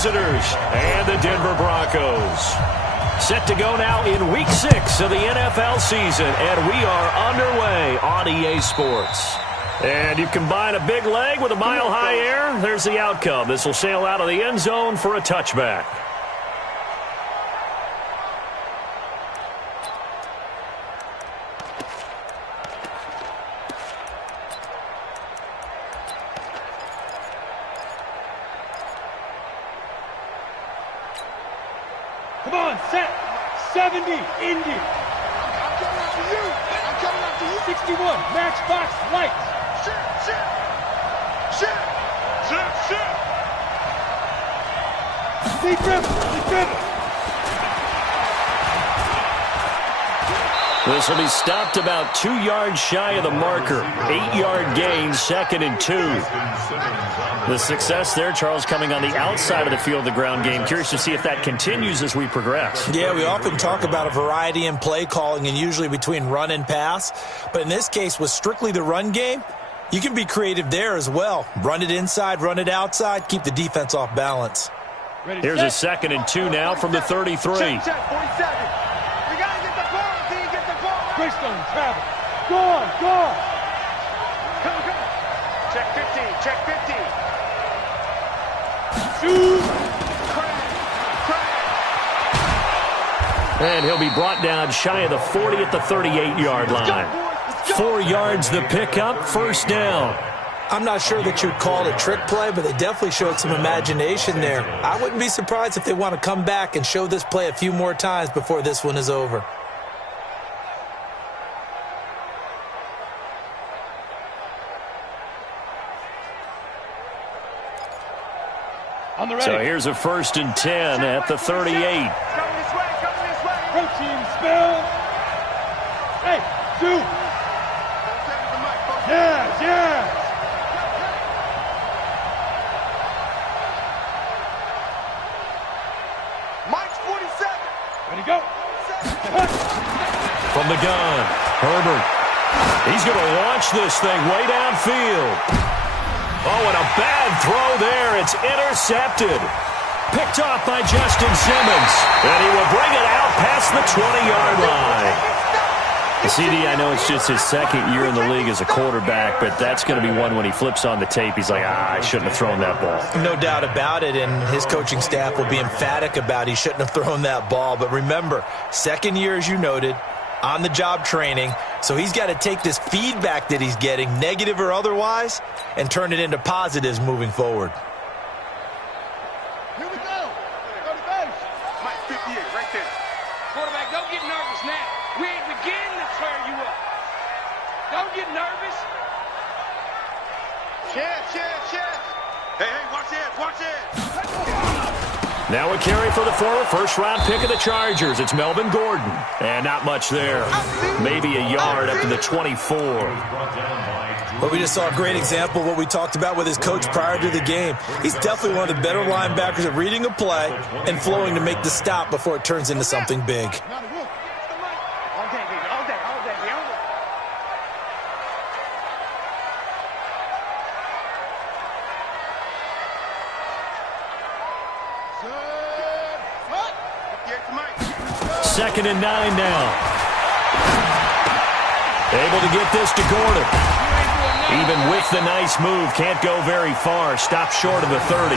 visitors and the Denver Broncos. Set to go now in Week 6 of the NFL season, and we are underway on EA Sports. And you combine a big leg with a mile-high air, there's the outcome. This will sail out of the end zone for a touchback. Come on, set. 70, Indy. I'm coming after you. I'm coming after you. 61, matchbox lights. Shit. Deep dribble. This will be stopped about 2 yards shy of the marker. 8-yard gain, 2nd and 2. The success there, Charles, coming on the outside of the field, the ground game. Curious to see if that continues as we progress. Yeah, we often talk about a variety in play calling and usually between run and pass. But in this case, with strictly the run game, you can be creative there as well. Run it inside, run it outside, keep the defense off balance. Ready, Here's set. a 2nd and 2 now from the 33. Check, 47. We got to get the ball. Can you get the ball? Greystone, travel. Go on. Come on. Check 15. Shoot. And he'll be brought down shy of the 40 at the 38-yard line. 4 yards the pickup, first down. I'm not sure that you'd call it a trick play, but they definitely showed some imagination there. I wouldn't be surprised if they want to come back and show this play a few more times before this one is over. On the ready. So here's a 1st and 10 at the 38. Coming this way. Protein spill. Hey, shoot. Yeah. Mike's 47. Ready, go. From the gun, Herbert. He's going to launch this thing way downfield. Oh, and a bad throw there. It's intercepted. Picked off by Justin Simmons. And he will bring it out past the 20-yard line. CD, I know it's just his 2nd year in the league as a quarterback, but that's going to be one when he flips on the tape. He's like, I shouldn't have thrown that ball. No doubt about it, and his coaching staff will be emphatic about he shouldn't have thrown that ball. But remember, 2nd year, as you noted, on-the-job training, so he's got to take this feedback that he's getting, negative or otherwise, and turn it into positives moving forward. Here we go. Go to base. Mike 58, right there. Quarterback, don't get nervous now. We ain't beginning to tear you up. Don't get nervous. Chance. Hey, watch it. Now a carry for the former first-round pick of the Chargers. It's Melvin Gordon. And not much there. Maybe a yard up to the 24. But we just saw a great example of what we talked about with his coach prior to the game. He's definitely one of the better linebackers at reading a play and flowing to make the stop before it turns into something big. All day, baby. All day. Second and 9 now. Able to get this to Gordon. Even with the nice move, can't go very far. Stop short of the 30.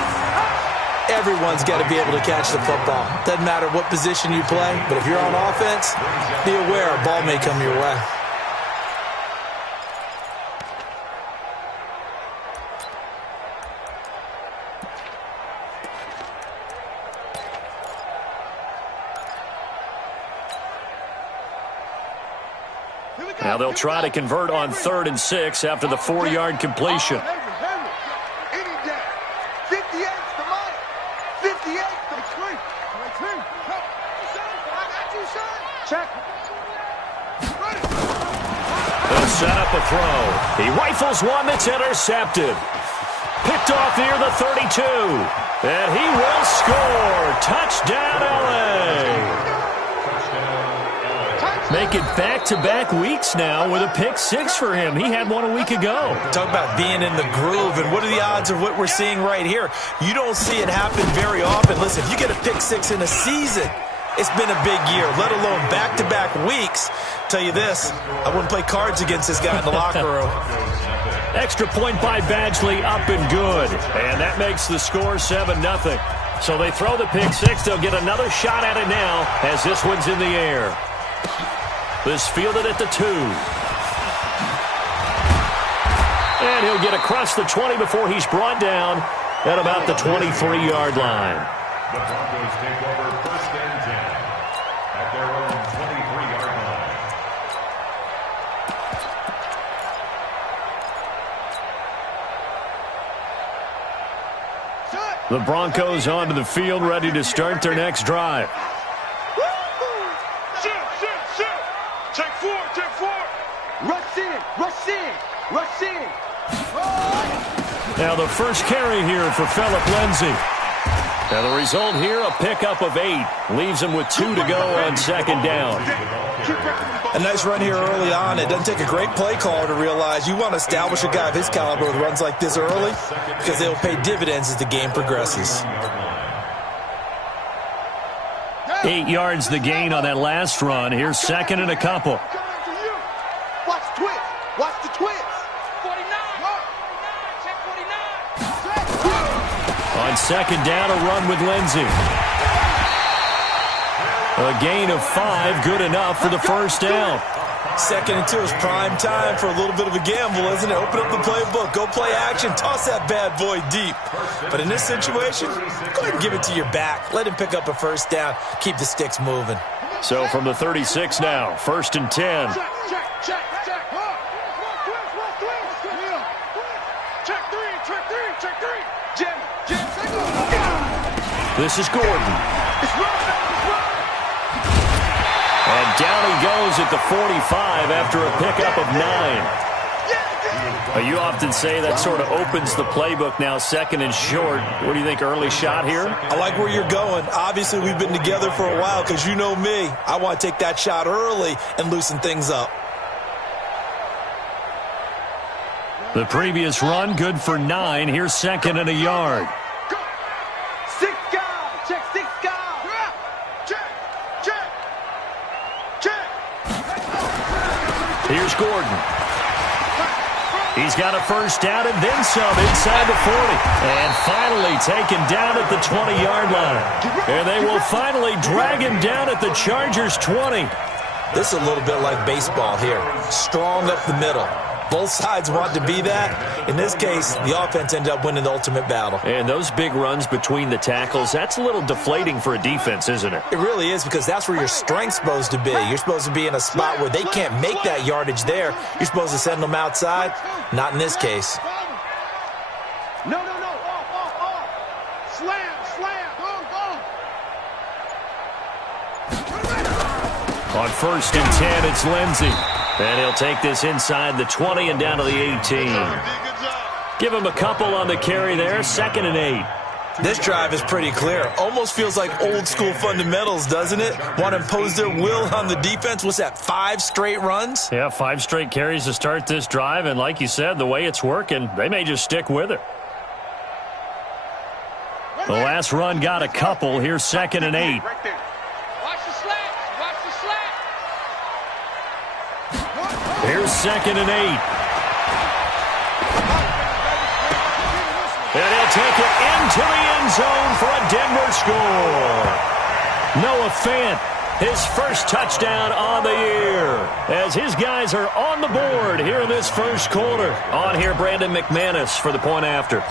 Everyone's got to be able to catch the football. Doesn't matter what position you play, but if you're on offense, be aware a ball may come your way. Now they'll try to convert on 3rd and 6 after the 4-yard completion. They'll set up a throw. He rifles one that's intercepted. Picked off near the 32. And he will score. Touchdown, L.A. Make it back-to-back weeks now with a pick six for him. He had one a week ago. Talk about being in the groove, and what are the odds of what we're seeing right here? You don't see it happen very often. Listen, if you get a pick six in a season, it's been a big year, let alone back-to-back weeks. Tell you this, I wouldn't play cards against this guy in the locker room. Extra point by Badgley, up and good. And that makes the score 7-0. So they throw the pick six. They'll get another shot at it now as this one's in the air. This fielded at the 2. And he'll get across the 20 before he's brought down at about the 23-yard line. The Broncos take over 1st and 10 at their own 23-yard line. The Broncos onto the field, ready to start their next drive. Take 4, take 4. Rush in, rush in, rush in. Now the first carry here for Phillip Lindsay. Now the result here, a pickup of 8. Leaves him with 2 to go on 2nd down. A nice run here early on. It doesn't take a great play caller to realize you want to establish a guy of his caliber with runs like this early because they'll pay dividends as the game progresses. 8 yards the gain on that last run. Here's 2nd and a couple. Watch the twist. Watch the twist. 49. Check 49. On 2nd down, a run with Lindsay. A gain of 5, good enough for the first down. 2nd and 2 is prime time for a little bit of a gamble, isn't it? Open up the playbook, go play action, toss that bad boy deep. But in this situation, go ahead and give it to your back. Let him pick up a first down. Keep the sticks moving. So from the 36 now, 1st and 10. Check. Check 3. Jim. This is Gordon. And down he goes at the 45 after a pickup of 9. You often say that sort of opens the playbook now, 2nd and short. What do you think, early shot here? I like where you're going. Obviously, we've been together for a while because you know me. I want to take that shot early and loosen things up. The previous run, good for 9. Here's 2nd and a yard. 6 guys. Check 6 guys. Check. Here's Gordon. He's got a first down and then some inside the 40. And finally taken down at the 20-yard line. And they will finally drag him down at the Chargers' 20. This is a little bit like baseball here. Strong up the middle. Both sides want to be that. In this case, the offense ended up winning the ultimate battle. And those big runs between the tackles, that's a little deflating for a defense, isn't it? It really is, because that's where your strength's supposed to be. You're supposed to be in a spot where they can't make that yardage there. You're supposed to send them outside. Not in this case. No. Off. Slam. Go. On 1st and 10, it's Lindsay. And he'll take this inside the 20 and down to the 18. Give him a couple on the carry there, 2nd and 8. This drive is pretty clear. Almost feels like old school fundamentals, doesn't it? Want to impose their will on the defense. What's that, 5 straight runs? Yeah, 5 straight carries to start this drive. And like you said, the way it's working, they may just stick with it. The last run got a couple. Here's 2nd and 8. Watch the slats. Here's 2nd and 8. And he'll take it into the end zone for a Denver score. Noah Fant, his first touchdown on the year, as his guys are on the board here in this first quarter. On here, Brandon McManus for the point after.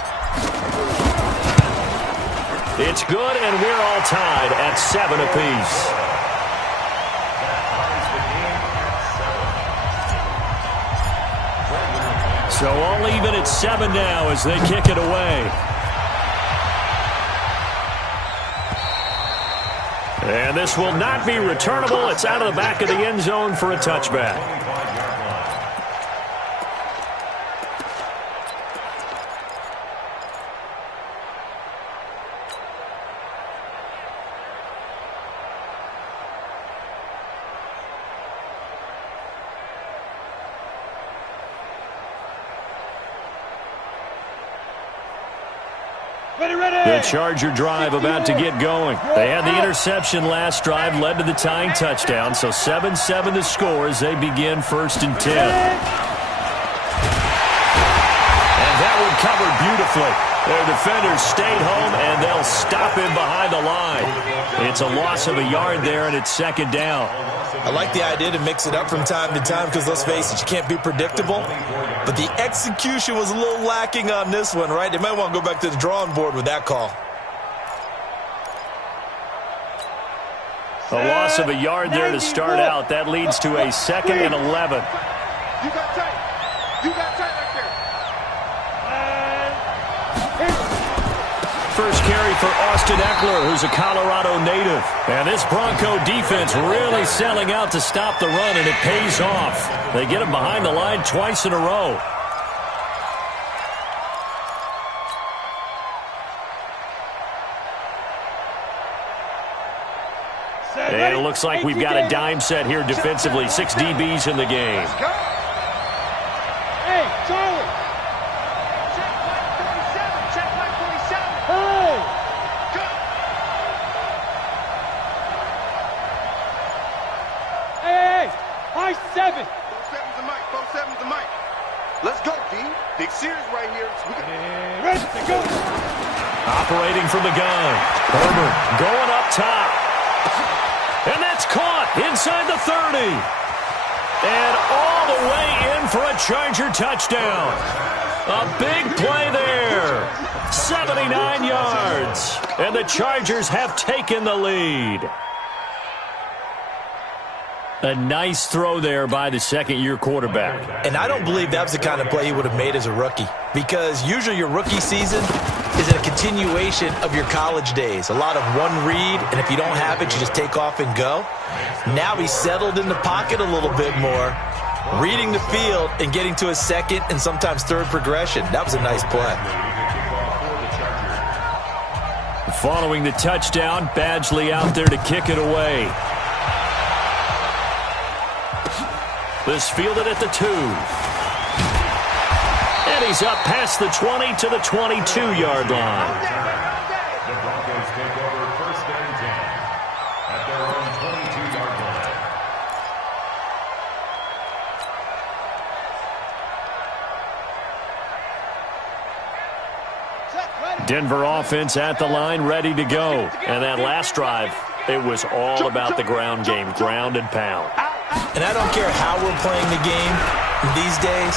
It's good, and we're all tied at 7 apiece. So all even at 7 now as they kick it away. And this will not be returnable. It's out of the back of the end zone for a touchback. The Charger drive about to get going. They had the interception last drive, led to the tying touchdown, so 7-7 the score as they begin 1st and 10. And that one covered beautifully. Their defenders stayed home, and they'll stop him behind the line. It's a loss of a yard there, and it's 2nd down. I like the idea to mix it up from time to time because, let's face it, you can't be predictable. But the execution was a little lacking on this one, right? They might want to go back to the drawing board with that call. A loss of a yard there to start out. That leads to a 2nd and 11. You got tight. You got tight right there. First carry for Austin Eckler, who's a Colorado native. And this Bronco defense really selling out to stop the run, and it pays off. They get him behind the line twice in a row. And it looks like we've got a dime set here defensively. 6 DBs in the game. Hey, Charlie. Check Mike 47. Check Mike 47. Hey. Go. Hey. High 7. 47's the mic. 47's the mic. Let's go, D. Big series right here. And ready to go. Operating from the gun. Herbert going up top. And that's caught inside the 30. And all the way in for a Charger touchdown. A big play there. 79 yards. And the Chargers have taken the lead. A nice throw there by the second-year quarterback. And I don't believe that was the kind of play he would have made as a rookie, because usually your rookie season is a continuation of your college days. A lot of one read, and if you don't have it, you just take off and go. Now he's settled in the pocket a little bit more, reading the field and getting to his second and sometimes third progression. That was a nice play. Following the touchdown, Badgley out there to kick it away. This fielded at the 2. And he's up past the 20 to the 22-yard line. The Broncos take over 1st and 10 at their own 22-yard line. Denver offense at the line, ready to go. And that last drive, it was all about the ground game, ground and pound. And I don't care how we're playing the game these days,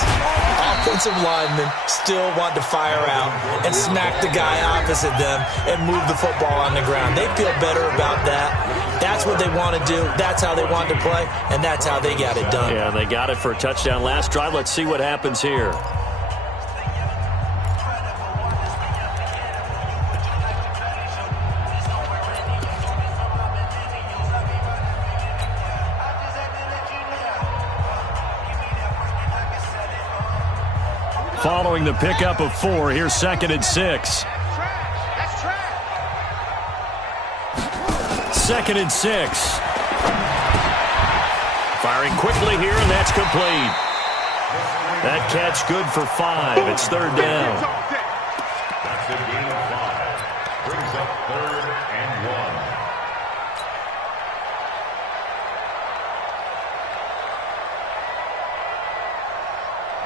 offensive linemen still want to fire out and smack the guy opposite them and move the football on the ground. They feel better about that. That's what they want to do. That's how they want to play, and that's how they got it done. Yeah, they got it for a touchdown last drive. Let's see what happens here. Following the pickup of 4, here's 2nd and 6. That's track. 2nd and 6. Firing quickly here, and that's complete. That catch good for 5. It's 3rd down. That's a gain of 5. Brings up 3rd and 1.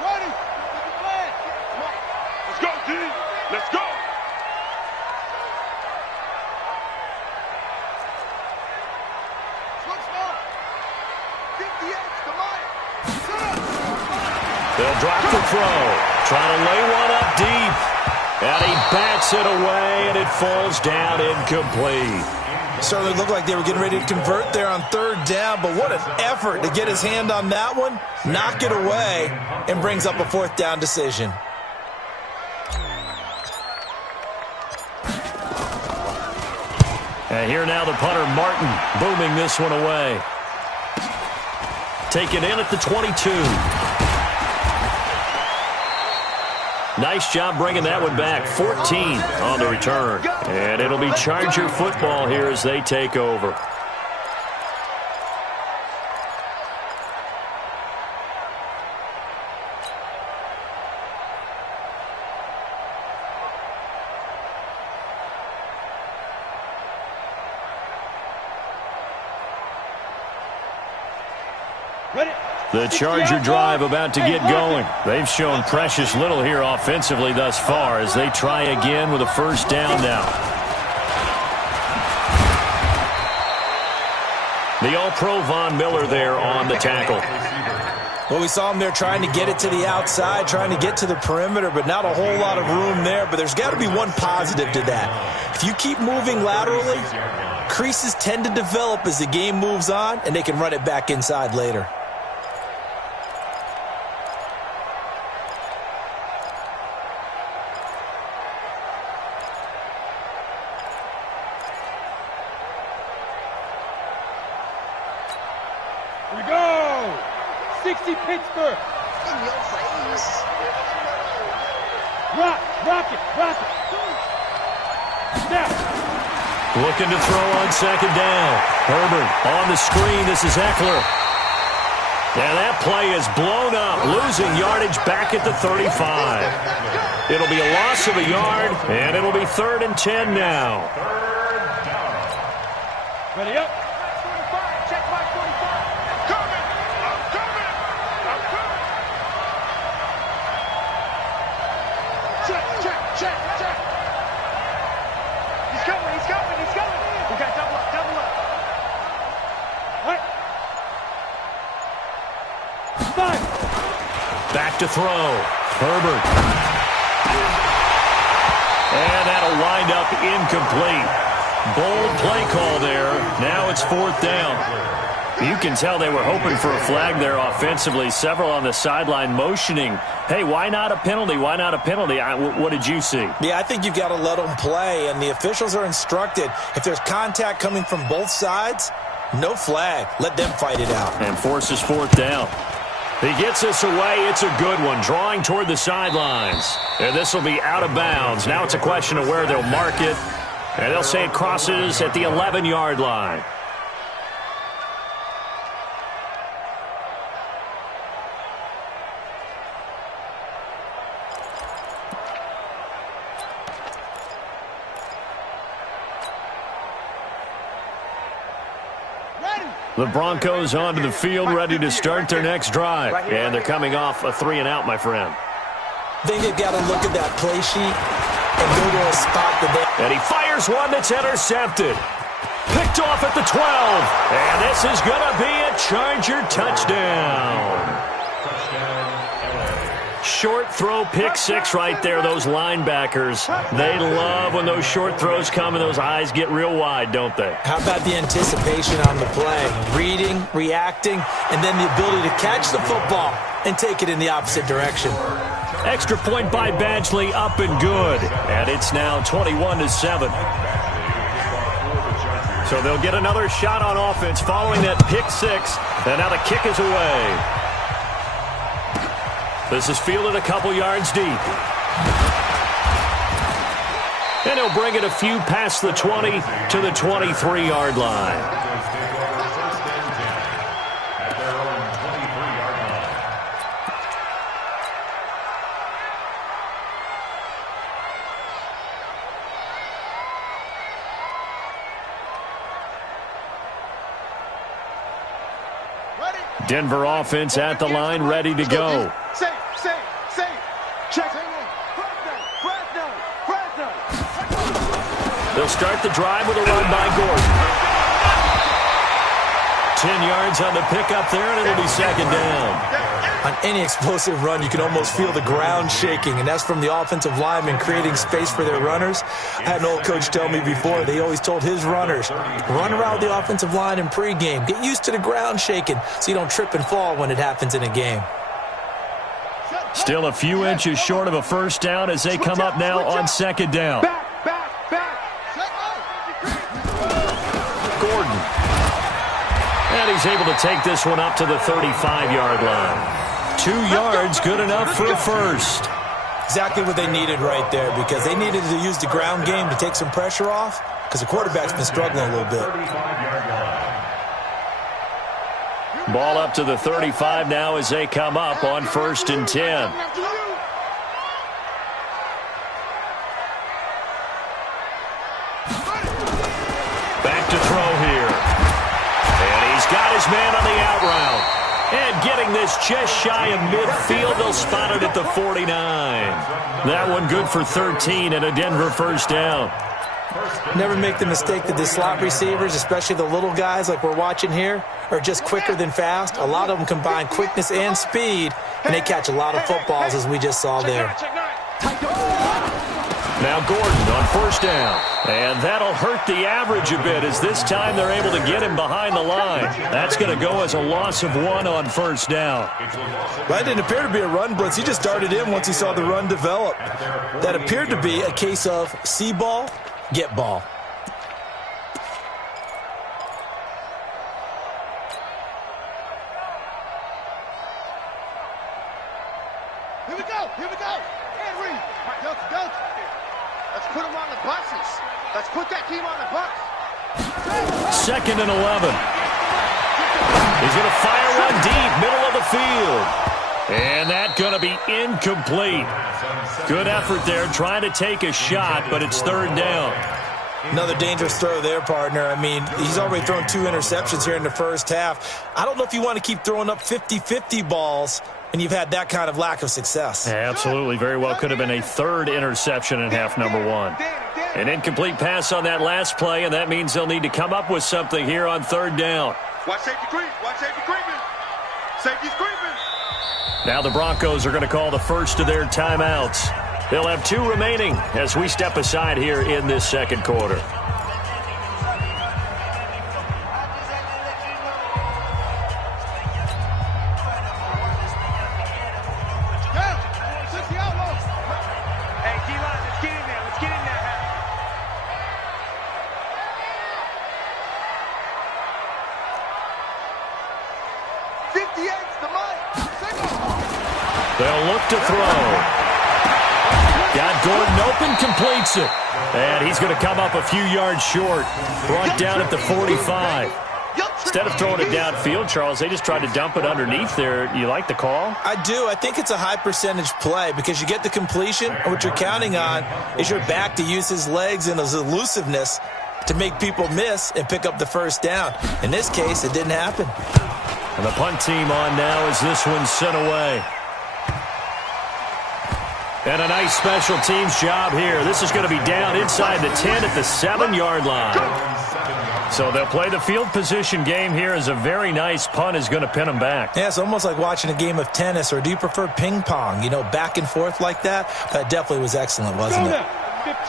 Ready. Let's go, D. Let's go. Switch ball. 58 to Mike. They'll drop the throw. Trying to lay one up deep. And he bats it away, and it falls down incomplete. Certainly looked like they were getting ready to convert there on 3rd down, but what an effort to get his hand on that one, knock it away, and brings up a 4th down decision. And here now the punter, Martin, booming this one away. Taken in at the 22. Nice job bringing that one back. 14 on the return. And it'll be Charger football here as they take over. The Charger drive about to get going. They've shown precious little here offensively thus far as they try again with a first down now. The All-Pro Von Miller there on the tackle. Well, we saw him there trying to get it to the outside, trying to get to the perimeter, but not a whole lot of room there. But there's got to be one positive to that. If you keep moving laterally, creases tend to develop as the game moves on, and they can run it back inside later. Here we go! 60 Pittsburgh! In your face! Rock it! Snap! Looking to throw on second down. Herbert on the screen. This is Eckler. And that play is blown up, losing yardage back at the 35. It'll be a loss of a yard, and it'll be 3rd and 10 now. Ready up! Check my 45. I'm coming. Check. He's coming. We got double up. All right. Five. Back to throw. Herbert. And that'll wind up incomplete. Bold play call there. Now it's 4th down. You can tell they were hoping for a flag there offensively. Several on the sideline motioning, hey, why not a penalty? What did you see? Yeah, I think you've got to let them play, and the officials are instructed, if there's contact coming from both sides, no flag. Let them fight it out. And forces 4th down. He gets this away. It's a good one, drawing toward the sidelines. And this will be out of bounds. Now it's a question of where they'll mark it. And they'll say it crosses at the 11-yard line. The Broncos onto the field, ready to start their next drive. And they're coming off a 3-and-out, my friend. I think they've got to look at that play sheet and go to a spot that And he fires one that's intercepted. Picked off at the 12. And this is going to be a Charger touchdown. Short throw, pick six right there. Those linebackers, they love when those short throws come and those eyes get real wide, don't they? How about the anticipation on the play? Reading, reacting, and then the ability to catch the football and take it in the opposite direction. Extra point by Badgley, up and good. And it's now 21-7. So they'll get another shot on offense following that pick six. And now the kick is away. This is fielded a couple yards deep. And he'll bring it a few past the 20 to the 23-yard line. Denver offense at the line, ready to go. Safe. Check. They'll start the drive with a run by Gordon. 10 yards on the pickup there, and it'll be second down. On any explosive run, you can almost feel the ground shaking, and that's from the offensive linemen creating space for their runners. I had an old coach tell me before, they always told his runners, run around the offensive line in pregame. Get used to the ground shaking so you don't trip and fall when it happens in a game. Still a few inches short of a first down as they come up now on second down. Gordon. And he's able to take this one up to the 35-yard line. 2 yards, good enough for a first. Exactly what they needed right there, because they needed to use the ground game to take some pressure off, because the quarterback's been struggling a little bit. Ball up to the 35 now as they come up on 1st and 10. Back to throw here. And he's got his man on the out route. And getting this just shy of midfield, they'll spot it at the 49. That one good for 13 and a Denver first down. Never make the mistake that the slot receivers, especially the little guys like we're watching here, are just quicker than fast. A lot of them combine quickness and speed, and they catch a lot of footballs, as we just saw there. Now Gordon on first down. And that'll hurt the average a bit, as this time they're able to get him behind the line. That's going to go as a loss of 1 on first down. That didn't appear to be a run blitz. He just darted in once he saw the run develop. That appeared to be a case of see ball, get ball. Here we go. And read. Go. Let's put them on the buses. Let's put that team on the bus. 2nd and 11. He's going to fire one deep, middle of the field. And that's going to be incomplete. Good effort there, trying to take a shot, but it's 3rd down. Another dangerous throw there, partner. I mean, he's already thrown 2 interceptions here in the first half. I don't know if you want to keep throwing up 50-50 balls when you've had that kind of lack of success. Absolutely. Very well could have been a 3rd interception in half number 1. An incomplete pass on that last play, and that means they'll need to come up with something here on 3rd down. Watch safety creep. Safety's creeping. Now the Broncos are going to call the first of their timeouts. They'll have 2 remaining as we step aside here in this second quarter. They'll look to throw. Got Gordon open, completes it. And he's going to come up a few yards short. Brought down at the 45. Instead of throwing it downfield, Charles, they just tried to dump it underneath there. You like the call? I do. I think it's a high percentage play because you get the completion, and what you're counting on is your back to use his legs and his elusiveness to make people miss and pick up the first down. In this case, it didn't happen. And the punt team on now as this one's sent away. And a nice special teams job here. This is going to be down inside the 10 at the 7-yard line. So they'll play the field position game here as a very nice punt is going to pin them back. Yeah, it's almost like watching a game of tennis, or do you prefer ping pong? You know, back and forth like that? That definitely was excellent, wasn't it?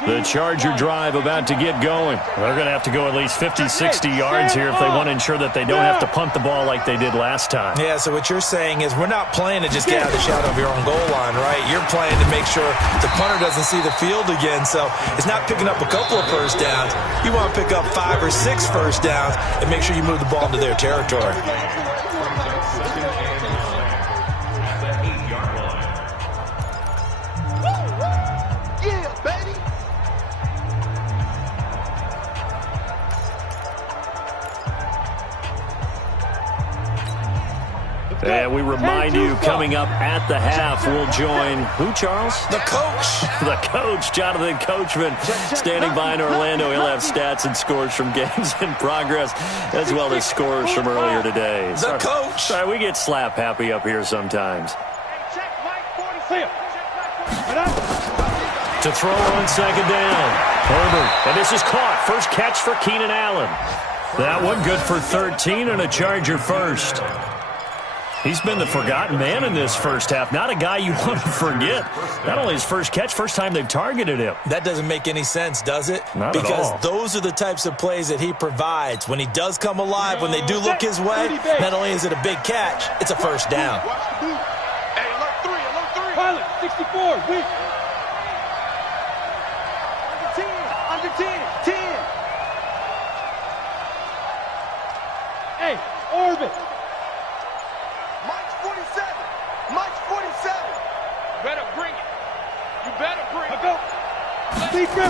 The Charger drive about to get going. They're going to have to go at least 50, 60 yards here if they want to ensure that they don't have to punt the ball like they did last time. Yeah, so what you're saying is we're not playing to just get out of the shadow of your own goal line, right? You're playing to make sure the punter doesn't see the field again. So it's not picking up a couple of first downs. You want to pick up 5 or 6 first downs and make sure you move the ball into their territory. And we remind you, coming up at the half, we'll join who, Charles? The coach. The coach, Jonathan Coachman, standing by in Orlando. He'll have stats and scores from games in progress, as well as scores from earlier today. The coach. Sorry, we get slap happy up here sometimes. To throw on second down. Herbert. And this is caught. First catch for Keenan Allen. That one good for 13 and a Charger first. He's been the forgotten man in this first half. Not a guy you want to forget. Not only his first catch, first time they've targeted him. That doesn't make any sense, does it? Not at all. Because those are the types of plays that he provides. When he does come alive, when they do look his way, not only is it a big catch, it's a first down. Hey, alert 3. Pilot, 64, weak. Under 10. Hey, orbit. Mike's 47. Better bring it. You better bring it. Go. Deep grip.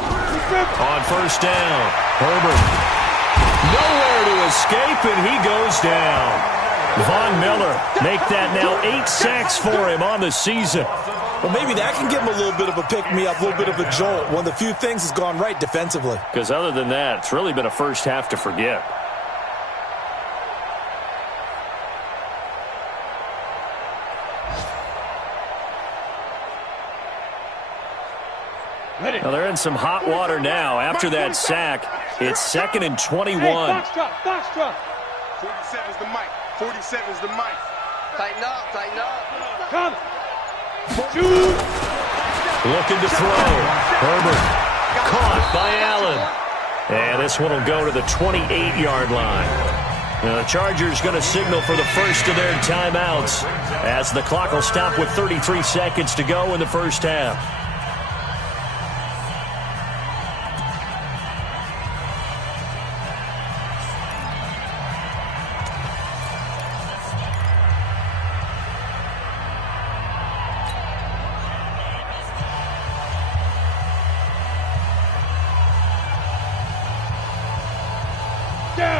On first down, Herbert. Nowhere to escape, and he goes down. Von Miller make that now 8 sacks for him on the season. Well, maybe that can give him a little bit of a pick-me-up, a little bit of a jolt. One of the few things has gone right defensively. Because other than that, it's really been a first half to forget. Well, they're in some hot water now. After that sack, it's 2nd and 21. Hey, box drop. 47's the mic. 47's the mic. Tighten up, tighten up. Come. Shoot. Looking to throw. Herbert caught by Allen. And this one will go to the 28-yard line. Now, the Chargers going to signal for the first of their timeouts as the clock will stop with 33 seconds to go in the first half.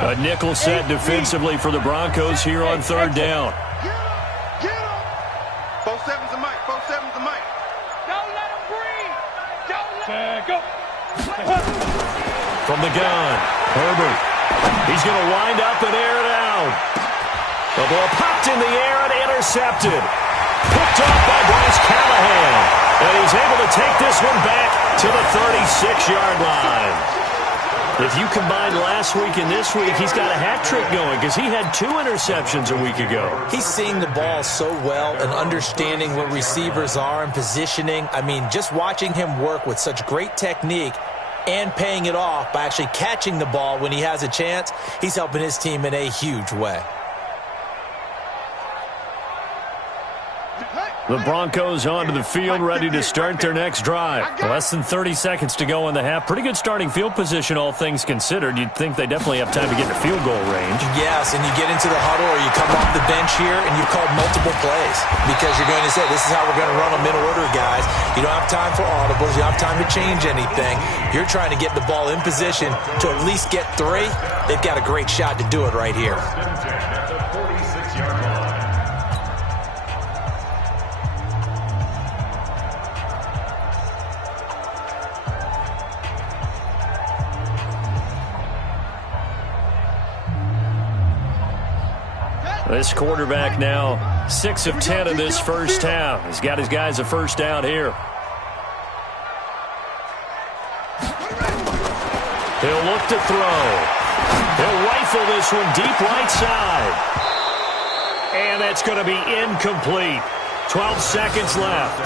A nickel set defensively for the Broncos here on 3rd down. Get him. 47's the mic. 47's the mic. Don't let him breathe. Don't let Go. From the gun, Herbert. He's going to wind up and air it out. The ball popped in the air and intercepted. Picked off by Bryce Callahan. And he's able to take this one back to the 36-yard line. If you combine last week and this week, he's got a hat trick going because he had 2 interceptions a week ago. He's seeing the ball so well and understanding where receivers are and positioning. I mean, just watching him work with such great technique and paying it off by actually catching the ball when he has a chance, he's helping his team in a huge way. The Broncos onto the field, ready to start their next drive. Less than 30 seconds to go in the half. Pretty good starting field position, all things considered. You'd think they definitely have time to get to field goal range. Yes, and you get into the huddle or you come off the bench here and you've called multiple plays because you're going to say, this is how we're going to run them in order, guys. You don't have time for audibles. You don't have time to change anything. You're trying to get the ball in position to at least get 3. They've got a great shot to do it right here. At the 46-yard line. This quarterback now 6 of 10 in this first half. He's got his guys a first down here. He'll look to throw. He'll rifle this one deep right side. And that's going to be incomplete. 12 seconds left.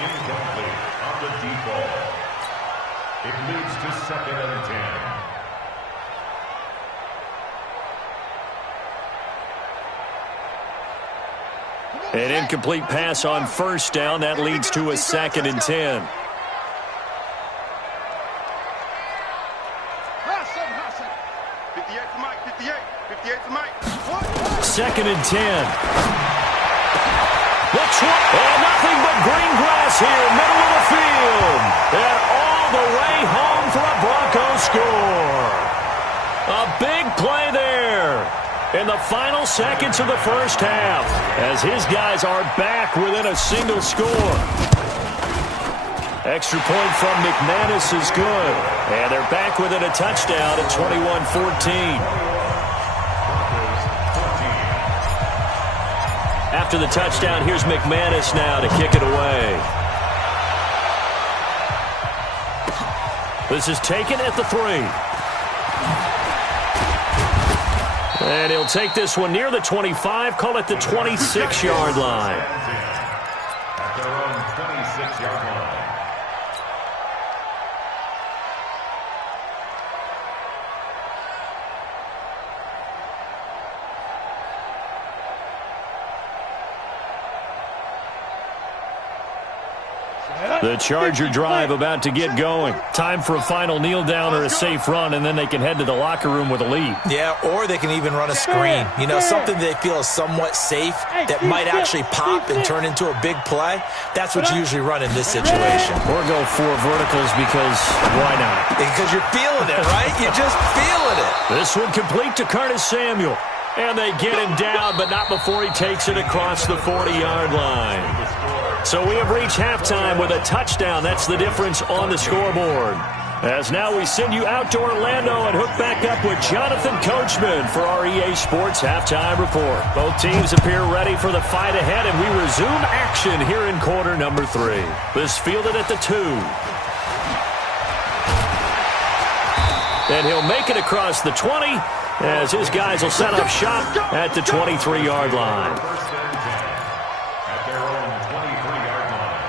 Incomplete on the deep ball. It leads to 2nd and 10. An incomplete pass on first down. That leads to a 2nd and 10. Hassan. 58's the mic. 58's the mic. 2nd and 10. Nothing but green grass here, middle of the field. And all the way home for a Broncos score. A big play there in the final seconds of the first half as his guys are back within a single score. Extra point from McManus is good. And they're back within a touchdown at 21-14. After the touchdown, here's McManus now to kick it away. This is taken at the 3. And he'll take this one near the 25, call it the 26-yard line. At their own 26-yard line. The Charger drive about to get going. Time for a final kneel down or a safe run, and then they can head to the locker room with a lead. Yeah, or they can even run a screen. You know, something they feel is somewhat safe that might actually pop and turn into a big play. That's what you usually run in this situation. Or go 4 verticals because why not? Because you're feeling it, right? You're just feeling it. This one complete to Curtis Samuel. And they get him down, but not before he takes it across the 40-yard line. So we have reached halftime with a touchdown. That's the difference on the scoreboard. As now we send you out to Orlando and hook back up with Jonathan Coachman for our EA Sports Halftime Report. Both teams appear ready for the fight ahead, and we resume action here in quarter number 3. This fielded at the 2. And he'll make it across the 20 as his guys will set up shop at the 23-yard line. First and 10 at their own 23-yard line.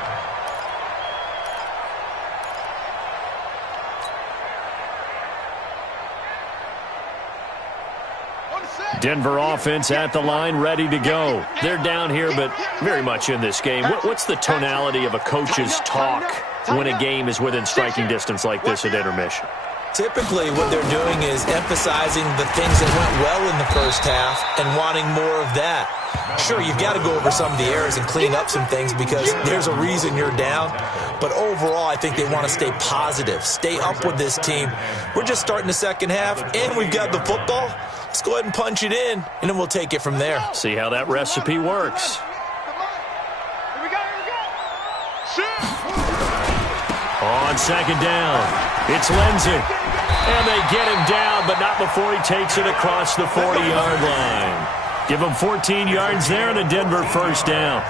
Denver offense at the line, ready to go. They're down here, but very much in this game. What's the tonality of a coach's talk when a game is within striking distance like this at intermission? Typically, what they're doing is emphasizing the things that went well in the first half and wanting more of that. Sure, you've got to go over some of the errors and clean up some things because there's a reason you're down. But overall, I think they want to stay positive, stay up with this team. We're just starting the second half, and we've got the football. Let's go ahead and punch it in, and then we'll take it from there. See how that recipe works. Here we go, here we go. Shoot. On second down, it's Lindsay. And they get him down, but not before he takes it across the 40-yard line. Give him 14 yards there and a Denver first down.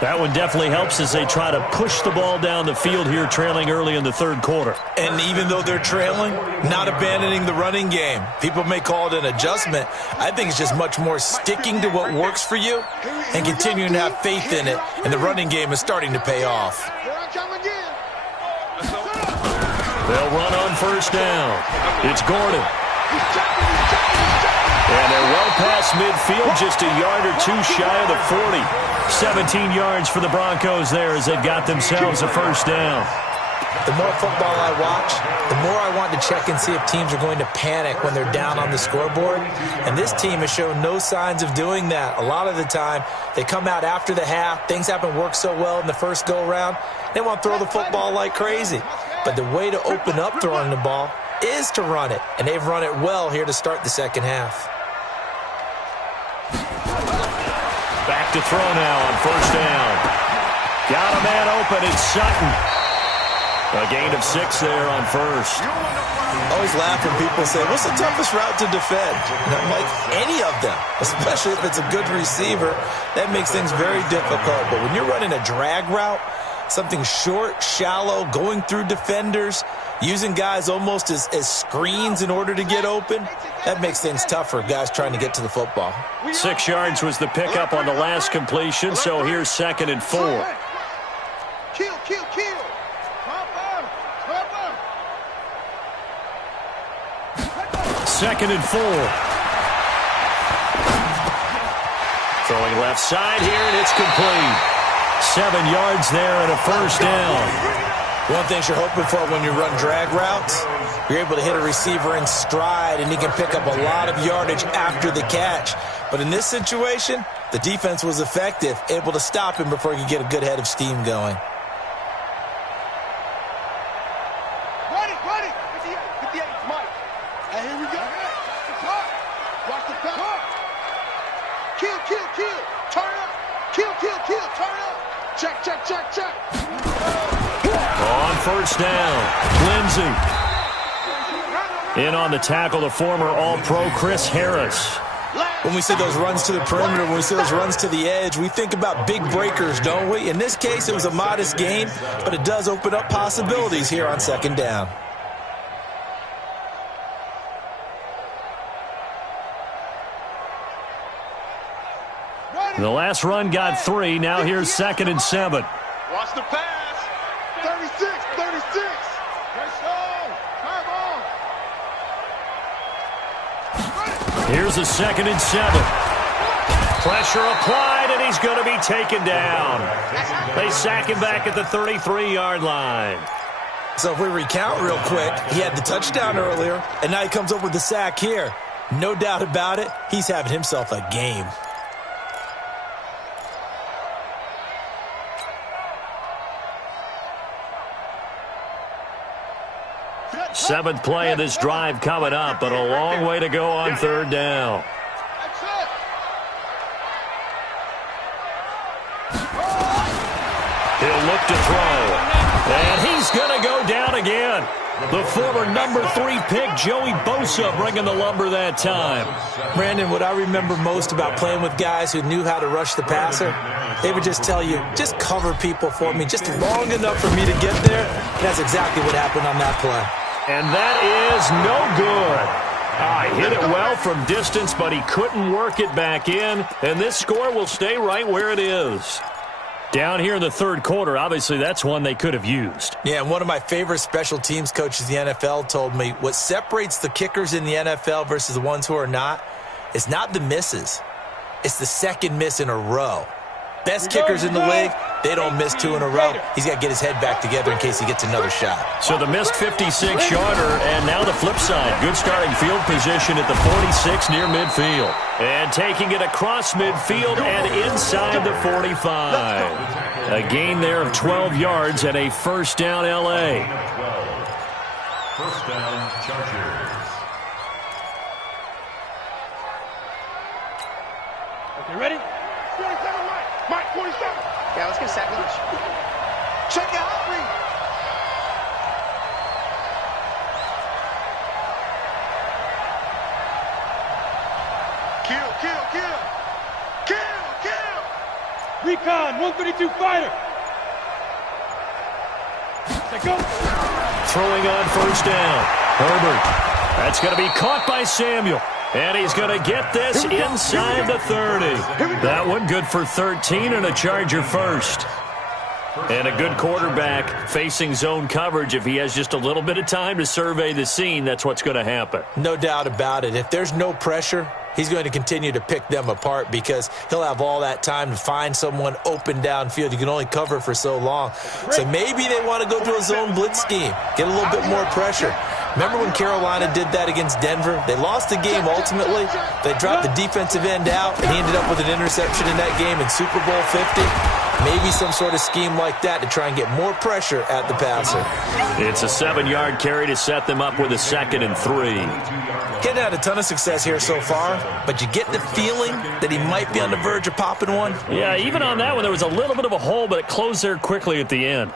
That one definitely helps as they try to push the ball down the field here, trailing early in the third quarter. And even though they're trailing, not abandoning the running game. People may call it an adjustment. I think it's just much more sticking to what works for you and continuing to have faith in it. And the running game is starting to pay off. Here I come again. They'll run on first down. It's Gordon. And they're well past midfield, just a yard or two shy of the 40. 17 yards for the Broncos there as they've got themselves a first down. The more football I watch, the more I want to check and see if teams are going to panic when they're down on the scoreboard. And this team has shown no signs of doing that. A lot of the time, they come out after the half. Things haven't worked so well in the first go-around. They want to throw the football like crazy. But the way to open up throwing the ball is to run it. And they've run it well here to start the second half. Back to throw now on first down. Got a man open, it's Sutton. A gain of 6 there on first. I always laugh when people say, what's the toughest route to defend? And I'm like, any of them, especially if it's a good receiver. That makes things very difficult. But when you're running a drag route, something short, shallow, going through defenders, using guys almost as screens in order to get open, that makes things tougher, guys trying to get to the football. 6 yards was the pickup on the last completion, so here's 2nd and 4. Kill, kill, kill. Cover, cover. 2nd and 4. Throwing left side here, and it's complete. 7 yards there and a first down. One thing you're hoping for when you run drag routes, you're able to hit a receiver in stride, and he can pick up a lot of yardage after the catch. But in this situation, the defense was effective, able to stop him before he could get a good head of steam going. Ready, ready. 58, 58, Mike. And here we go. Watch the pass. Kill, kill, kill. Turn up. Kill, kill, kill. Turn up. Check, check, check, check. On first down, Lindsay. In on the tackle, the former All-Pro Chris Harris. When we see those runs to the perimeter, when we see those runs to the edge, we think about big breakers, don't we? In this case, it was a modest gain, but it does open up possibilities here on second down. The last run got 3. Now here's 2nd and 7. Watch the pass. 36, 36. Here's a 2nd and 7. Pressure applied, and he's going to be taken down. They sack him back at the 33-yard line. So if we recount real quick, he had the touchdown earlier, and now he comes up with the sack here. No doubt about it, he's having himself a game. Seventh play of this drive coming up, but a long way to go on third down. He'll look to throw. And he's going to go down again. The former number 3 pick, Joey Bosa, bringing the lumber that time. Brandon, what I remember most about playing with guys who knew how to rush the passer, they would just tell you, just cover people for me just long enough for me to get there. That's exactly what happened on that play. And that is no good. He hit it well from distance, but he couldn't work it back in. And this score will stay right where it is. Down here in the third quarter, obviously that's one they could have used. Yeah, and one of my favorite special teams coaches in the NFL told me what separates the kickers in the NFL versus the ones who are not is not the misses. It's the second miss in a row. Best kickers in the league, they don't miss 2 in a row. He's got to get his head back together in case he gets another shot. So the missed 56-yarder, and now the flip side. Good starting field position at the 46 near midfield. And taking it across midfield and inside the 45. A gain there of 12 yards and a first down L.A. First down, Chargers. Okay, ready? 47, Mike, 47. Yeah, let's get a sack lunch. Check it out, Reed. Kill. Recon, 132 fighter. Let's go. Throwing on first down. Herbert. That's going to be caught by Samuel. And he's going to get this inside the 30. That one good for 13 and a Charger first. And a good quarterback facing zone coverage. If he has just a little bit of time to survey the scene, that's what's going to happen. No doubt about it. If there's no pressure, he's going to continue to pick them apart because he'll have all that time to find someone open downfield. You can only cover for so long. So maybe they want to go to a zone blitz scheme, get a little bit more pressure. Remember when Carolina did that against Denver? They lost the game ultimately. They dropped the defensive end out, and he ended up with an interception in that game in Super Bowl 50. Maybe some sort of scheme like that to try and get more pressure at the passer. It's a 7-yard carry to set them up with a 2nd and 3. Getting had a ton of success here so far, but you get the feeling that he might be on the verge of popping one. Yeah, even on that one, there was a little bit of a hole, but it closed there quickly at the end.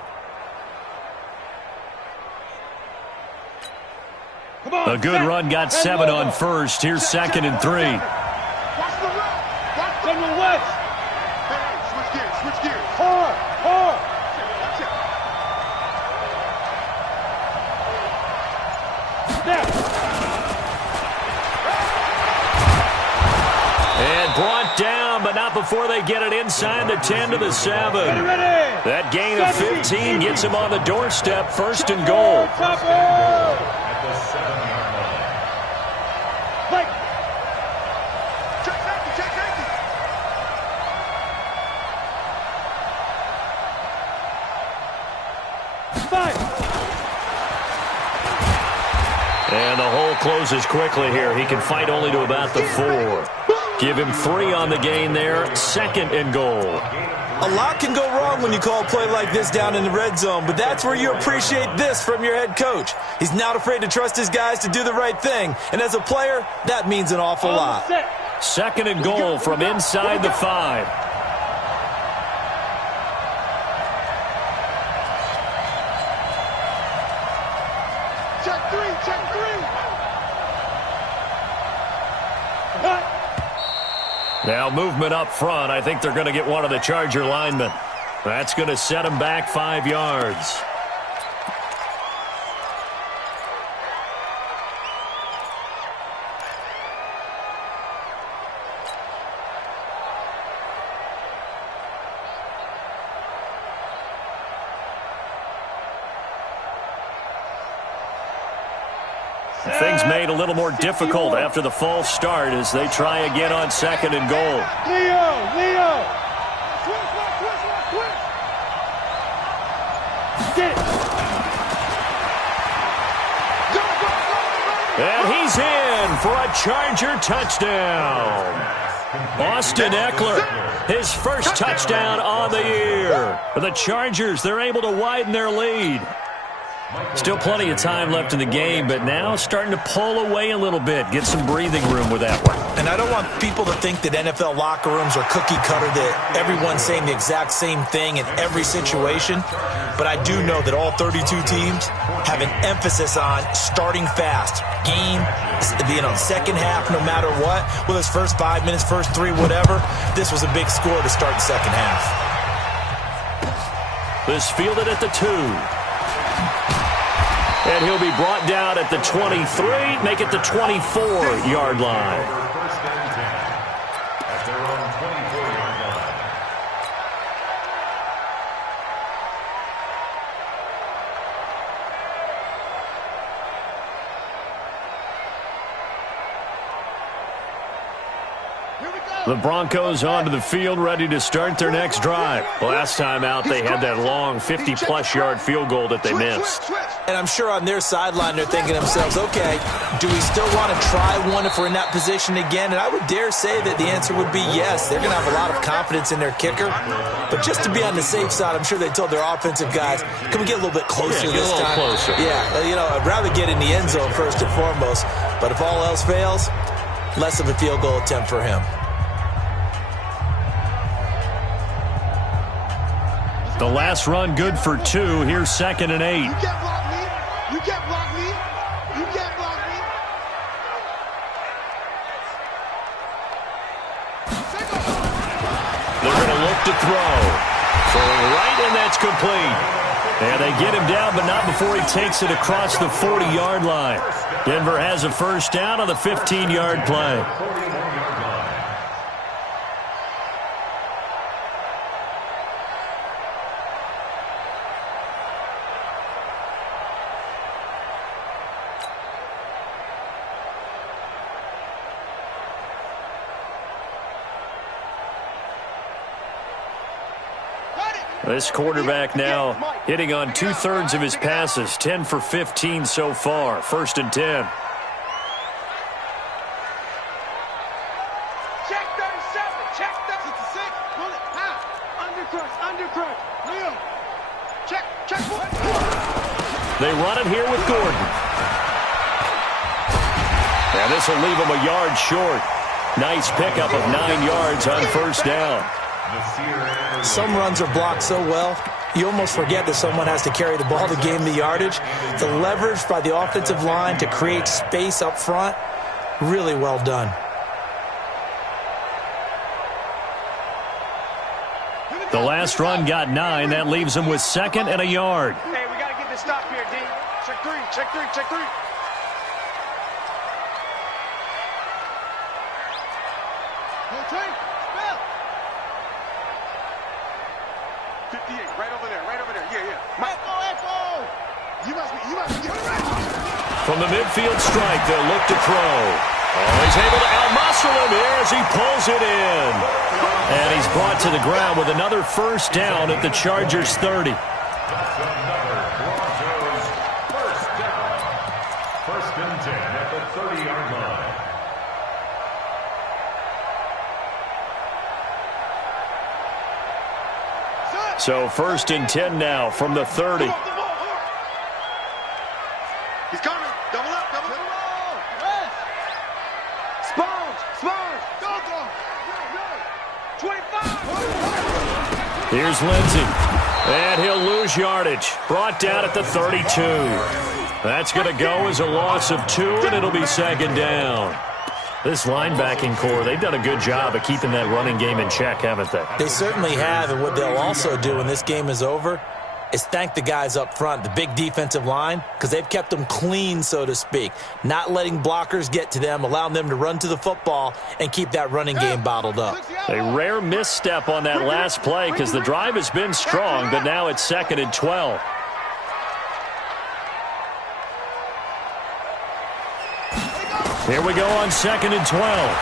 A good run got 7 on first. Here's 2nd and 3. Watch the run. General West. Switch gears. Hard. Snap. And brought down, but not before they get it inside the 10 to the 7. That gain of 15 gets him on the doorstep, 1st and goal. At the 7-yard line. Check safety. And the hole closes quickly here. He can fight only to about the 4. Give him 3 on the gain there, 2nd and goal. A lot can go wrong when you call a play like this down in the red zone, but that's where you appreciate this from your head coach. He's not afraid to trust his guys to do the right thing, and as a player, that means an awful lot. 2nd and goal from inside the 5. Check 3. Now movement up front. I think they're going to get one of the Charger linemen. That's going to set them back 5 yards. Things made a little more difficult after the false start as they try again on 2nd and goal. Leo. Get it. And he's in for a Charger touchdown. Austin Eckler, his first touchdown on the year. For the Chargers, they're able to widen their lead. Still plenty of time left in the game, but now starting to pull away a little bit. Get some breathing room with that one. And I don't want people to think that NFL locker rooms are cookie cutter, that everyone's saying the exact same thing in every situation. But I do know that all 32 teams have an emphasis on starting fast. Game, second half, no matter what. Whether it's first 5 minutes, first 3, whatever. This was a big score to start the second half. This fielded at the 2. And he'll be brought down at the 23, make it the 24-yard line. First and 10 at their own 24-yard line. The Broncos onto the field, ready to start their next drive. Last time out, they had that long 50-plus yard field goal that they missed. And I'm sure on their sideline, they're thinking to themselves, okay, do we still want to try one if we're in that position again? And I would dare say that the answer would be yes. They're going to have a lot of confidence in their kicker. But just to be on the safe side, I'm sure they told their offensive guys, can we get a little bit closer this time? Closer. Yeah, I'd rather get in the end zone first and foremost. But if all else fails, less of a field goal attempt for him. The last run good for 2. Here's 2nd and 8. You can't block me. You can't block me. You can't block me. They're going to look to throw. Throwing right, and that's complete. And they get him down, but not before he takes it across the 40-yard line. Denver has a first down on the 15-yard play. This quarterback now hitting on 2/3 of his passes, 10 for 15 so far. 1st and 10. Check 37. Check 36. Pull it. High. Undercrush. Leo. Check. They run it here with Gordon. And this will leave him a yard short. Nice pickup of 9 yards on first down. Some runs are blocked so well, you almost forget that someone has to carry the ball to gain the yardage. The leverage by the offensive line to create space up front, really well done. The last run got 9. That leaves him with 2nd and a yard. Hey, we got to get this stop here, D. Check 3. Check 3. From the midfield strike, they'll look to throw. Oh, he's able to out-muscle him here as he pulls it in. And he's brought to the ground with another first down at the Chargers' 30. That's another Broncos first down. 1st and 10 at the 30-yard line. So 1st and 10 now from the 30. He's coming. Double up. Spurs. Go. 25. Here's Lindsey. And he'll lose yardage. Brought down at the 32. That's going to go as a loss of 2, and it'll be 2nd down. This linebacking core, they've done a good job of keeping that running game in check, haven't they? They certainly have, and what they'll also do when this game is over is thank the guys up front, the big defensive line, because they've kept them clean, so to speak, not letting blockers get to them, allowing them to run to the football and keep that running game bottled up. A rare misstep on that last play because the drive has been strong, but now it's 2nd and 12. Here we go on 2nd and 12.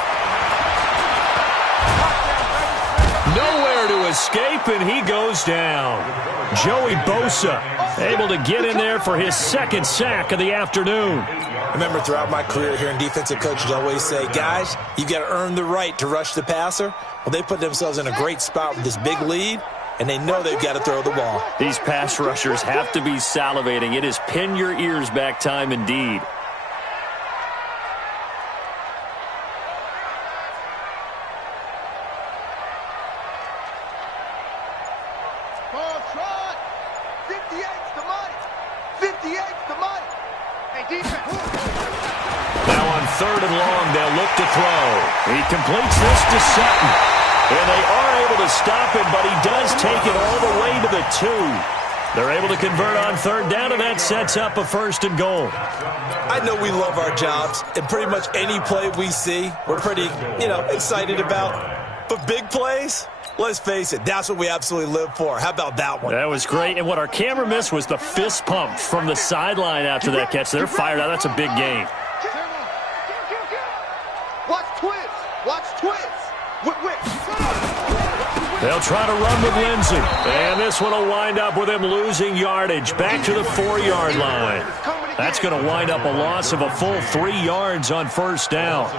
Nowhere to escape, and he goes down. Joey Bosa able to get in there for his 2nd sack of the afternoon. Remember, throughout my career here in defensive coaches, I always say, guys, you've got to earn the right to rush the passer. Well, they put themselves in a great spot with this big lead, and they know they've got to throw the ball. These pass rushers have to be salivating. It is pin your ears back time indeed. Ball trot. 58's the money. 58's the money. Hey, defense. Now on 3rd and long, they'll look to throw. He completes this to Sutton. And they are able to stop him, but he does take it all the way to the 2. They're able to convert on 3rd down, and that sets up a 1st and goal. I know we love our jobs, and pretty much any play we see, we're pretty, excited about. But big plays, let's face it, that's what we absolutely live for. How about that one? That was great, and what our camera missed was the fist pump from the sideline after that catch. They're fired out. That's a big game. Watch twins. Watch twins. Whip. They'll try to run with Lindsey. And this one will wind up with him losing yardage back to the 4-yard line. That's going to wind up a loss of a full 3 yards on 1st down.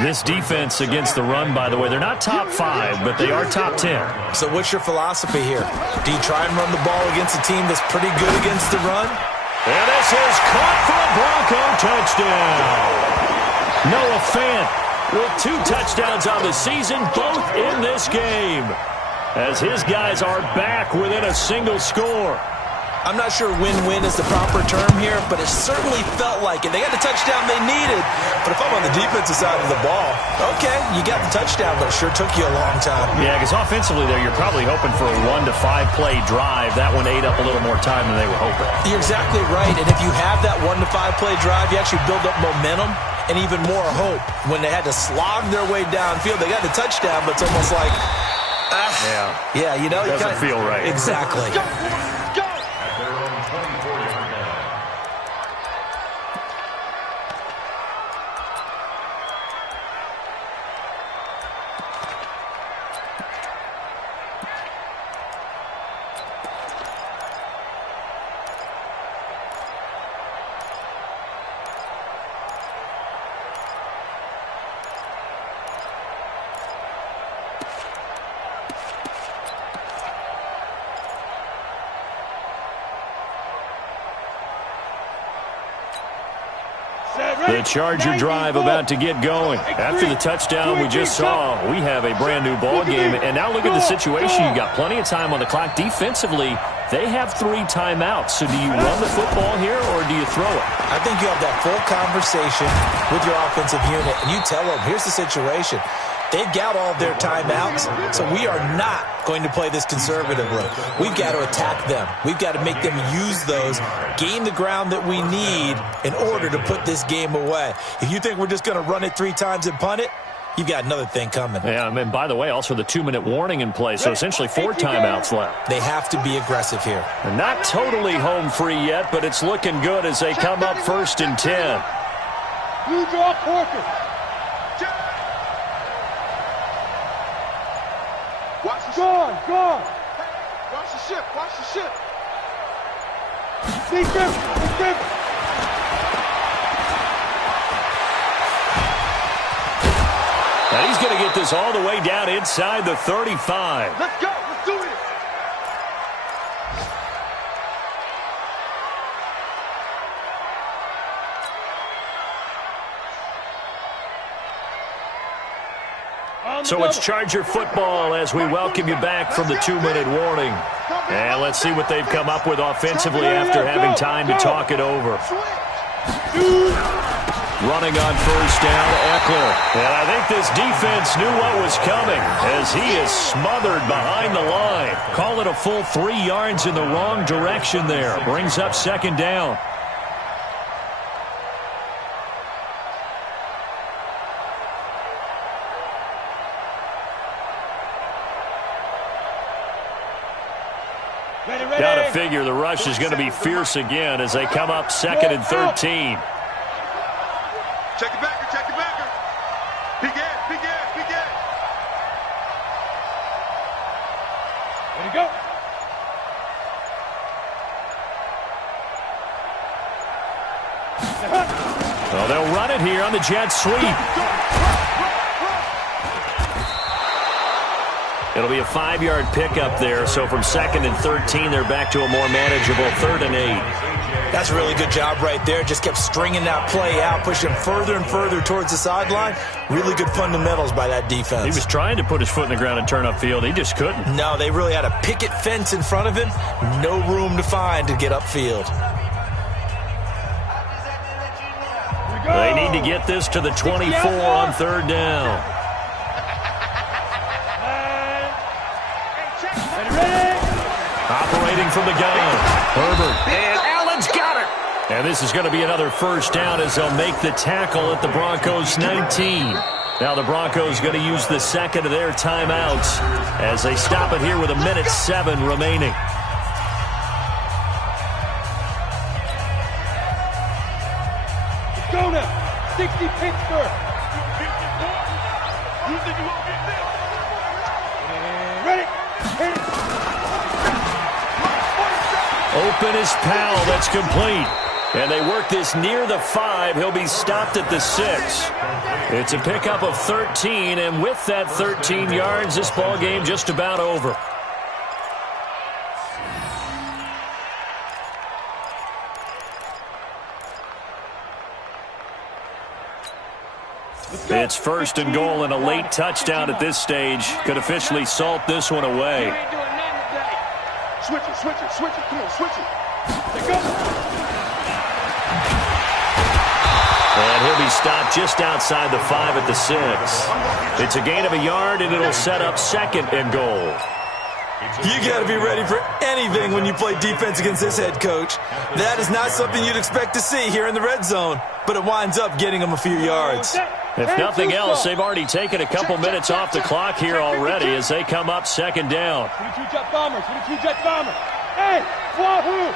This defense against the run, by the way, they're not top 5, but they are top 10. So what's your philosophy here? Do you try and run the ball against a team that's pretty good against the run? And this is caught for a Bronco touchdown. Noah Fant with 2 touchdowns on the season, both in this game, as his guys are back within a single score. I'm not sure win-win is the proper term here, but it certainly felt like it. They got the touchdown they needed, but if I'm on the defensive side of the ball, okay, you got the touchdown, but it sure took you a long time. Yeah, because offensively there, you're probably hoping for a 1 to 5 play drive. That one ate up a little more time than they were hoping. You're exactly right, and if you have that 1 to 5 play drive, you actually build up momentum and even more hope. When they had to slog their way downfield, they got the touchdown, but it's almost like, yeah, it doesn't feel right. Exactly. The Charger drive about to get going. After the touchdown we just saw, we have a brand-new ball game. And now look at the situation. You got plenty of time on the clock. Defensively, they have 3 timeouts. So do you run the football here or do you throw it? I think you have that full conversation with your offensive unit, and you tell them, here's the situation. They've got all of their timeouts, so we are not going to play this conservatively. We've got to attack them. We've got to make them use those, gain the ground that we need in order to put this game away. If you think we're just going to run it 3 times and punt it, you've got another thing coming. Yeah, and by the way, also the 2-minute warning in play, so essentially 4 timeouts left. They have to be aggressive here. And not totally home free yet, but it's looking good as they come up 1st and 10. You draw Corker. Watch the ship. Gone. Watch the ship. Watch the ship. Big grip. Now he's going to get this all the way down inside the 35. Let's go. Let's do this. So it's Charger football as we welcome you back from the 2-minute warning. And let's see what they've come up with offensively after having time to talk it over. Running on 1st down, Eckler. And I think this defense knew what was coming as he is smothered behind the line. Call it a full 3 yards in the wrong direction there. Brings up 2nd down. Got to figure the rush is going to be fierce again as they come up 2nd and 13. Check it backer, check it backer. Big ass, big ass, big ass. There you go. Well, they'll run it here on the jet sweep. It'll be a 5-yard pickup there, so from 2nd and 13, they're back to a more manageable 3rd and 8. That's a really good job right there. Just kept stringing that play out, pushing further and further towards the sideline. Really good fundamentals by that defense. He was trying to put his foot in the ground and turn upfield. He just couldn't. No, they really had a picket fence in front of him. No room to find to get upfield. They need to get this to the 24 on 3rd down. Operating from the gun. Herbert. And Allen's got it. And this is going to be another 1st down as they'll make the tackle at the Broncos' 19. Now the Broncos going to use the 2nd of their timeouts as they stop it here with 1:07 remaining. Let's go now. 60 Pittsburgh. Ready. Hit it. Open is Powell. That's complete. And they work this near the 5. He'll be stopped at the 6. It's a pickup of 13, and with that 13 yards, this ball game just about over. It's 1st and goal, and a late touchdown at this stage could officially salt this one away. Switch it, switch it, switch it. Come on, switch it. Let's go. And he'll be stopped just outside the 5 at the 6. It's a gain of a yard, and it'll set up 2nd and goal. You got to be ready for anything when you play defense against this head coach. That is not something you'd expect to see here in the red zone, but it winds up getting them a few yards. If nothing else, they've already taken a couple minutes off the clock here already as they come up 2nd down. 22 Jet Bombers, 22 Jet Bombers. Hey, wahoo!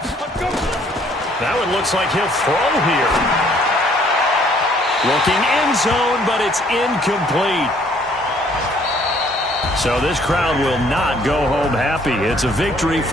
Let's go. That one looks like he'll throw here. Looking end zone, but it's incomplete. So this crowd will not go home happy. It's a victory.